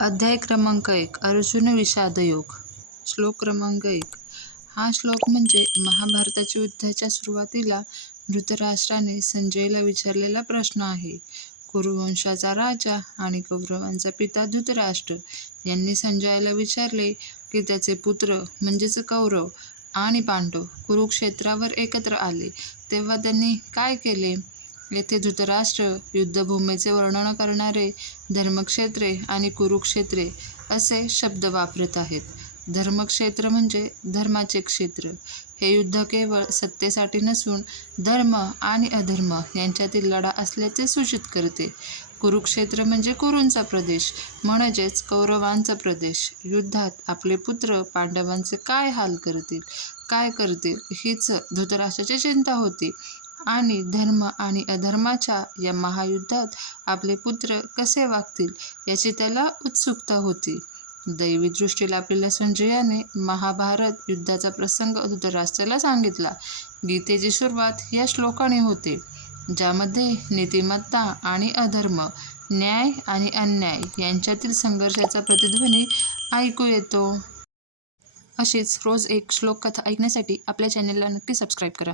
अध्याय क्रमांक एक अर्जुन विषादयोग श्लोक क्रमांक एक. हा श्लोक म्हणजे महाभारताच्या युद्धाच्या सुरुवातीला धृतराष्ट्राने संजयला विचारलेला प्रश्न आहे. कुरुवंशाचा राजा आणि कौरवांचा पिता धृतराष्ट्र यांनी संजयाला विचारले की त्याचे पुत्र म्हणजेच कौरव आणि पांडव कुरुक्षेत्रावर एकत्र आले. तेव्हा त्यांनी काय केले? येथे धृतराष्ट्र युद्धभूमीचे वर्णन करणारे धर्मक्षेत्रे आणि कुरुक्षेत्रे असे शब्द वापरत आहेत. धर्मक्षेत्र म्हणजे धर्माचे क्षेत्र. हे युद्ध केवळ सत्तेसाठी नसून धर्म आणि अधर्म यांच्यातील लढा असल्याचे सूचित करते. कुरुक्षेत्र म्हणजे कुरूंचा प्रदेश म्हणजेच कौरवांचा प्रदेश. युद्धात आपले पुत्र पांडवांचे काय हाल करतील काय करतील हीच धृतराष्ट्राची चिंता होती. आणि धर्म आणि अधर्माच्या या महायुद्धात आपले पुत्र कसे वागतील याची त्याला उत्सुकता होती. दैवी दृष्टीला आपल्याला संजयाने महाभारत युद्धाचा प्रसंग धृतराष्ट्राला सांगितला. गीतेची सुरुवात या श्लोकाने होते. ज्यामध्ये नीतिमत्ता आणि अधर्म न्याय आणि अन्याय यांच्यातील संघर्षाचा प्रतिध्वनी ऐकू येतो. अशीच रोज एक श्लोक कथा ऐकण्यासाठी आपल्या चॅनलला नक्की सबस्क्राईब करा.